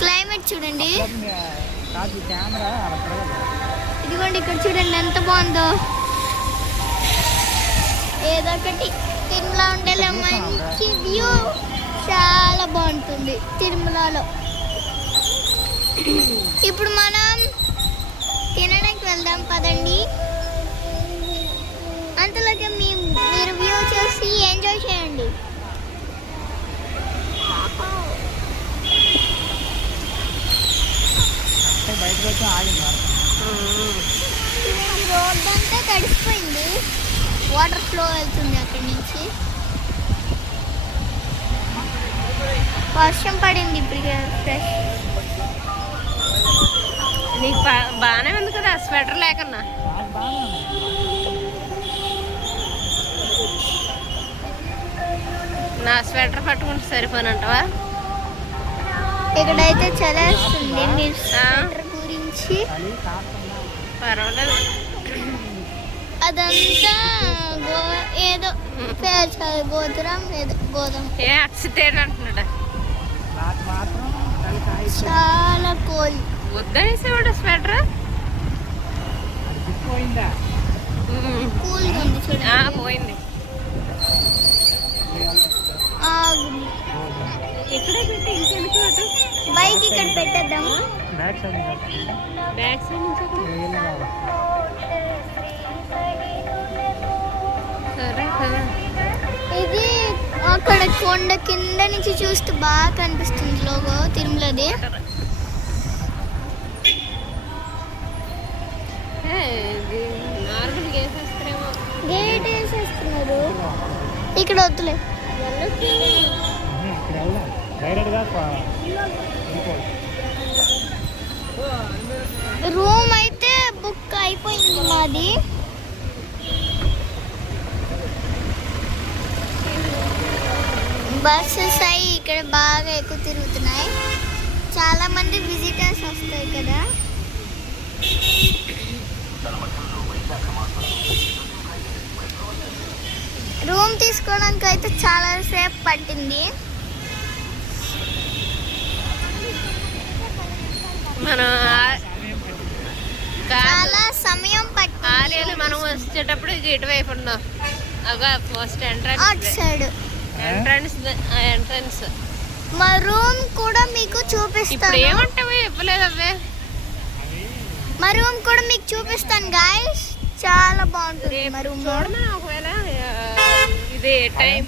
Climate చూడండి. ఇదిగోండి ఇక్కడ చూడండి ఎంత బాగుందో. ఏదో ఒకటి తిరుమల ఉండేలా మంచి వ్యూ, చాలా బాగుంటుంది తిరుమలలో. ఇప్పుడు మనం తినడానికి వెళ్దాం పదండి. అంతలోకి మీరు వ్యూ చూసి ఎంజాయ్ చేయండి. రోడ్ అంతా తడిసిపోయింది, వాటర్ ఫ్లో వెళ్తుంది అక్కడి నుంచి. వర్షం పడింది ఇప్పుడు ఫ్రెష్. నీకు బాగానే ఉంది కదా స్వెటర్ లేకన్నా. నా స్వెటర్ పట్టుకుంటే సరిపోనంటావా? ఇక్కడైతే చలేస్తుంది. మీరు స్వెటర్ గురించి పర్వాలేదు. అదంతా ఏదో పేర్చాలి, గోధురం ఏదో గోధుమ. ఏ యాక్సిడెంట్ అంటున్నాడా? చాలా కోల్డ్. వద్దనేసేవాడు స్వెటర్. కూల్గా ఉంది చూడండి. పోయింది. ఇక్కడే పెట్టి ఇంకెందుకు అటు బైక్ ఇక్కడ పెట్టేద్దాము. బ్యాక్ సైడ్ నుంచి సరే కదా. ఇది అక్కడ కొండ కింద నుంచి చూస్తే బాగా కనిపిస్తుంది లోగో తిరుమలది. గేట్ వేసేస్తున్నారు. ఇక్కడ వద్దులే. రూమ్ అయితే బుక్ అయిపోయింది మాది. బస్సెస్ అయి ఇక్కడ బాగా ఎక్కువ తిరుగుతున్నాయి. చాలా మంది విజిటర్స్ వస్తాయి కదా. రూమ్ తీసుకోవడానికి అయితే చాలా సేపు పట్టింది. మనం చాలా సమయం పట్టింది. ఆలయాలు మనం వచ్చేటప్పుడు గేట్ వైపు ఉన్నాం. అగా ఫస్ట్ అటు సైడ్ ఎంట్రన్స్. మా రూమ్ కూడా మీకు చూపిస్తాను. ఏమంటావు చెప్పలేదు అవే. మా రూమ్ కూడా మీకు చూపిస్తాను గాయ్స్. చాలా బాగుంటుంది మా రూమ్. ఒకవేళ ఇది టైం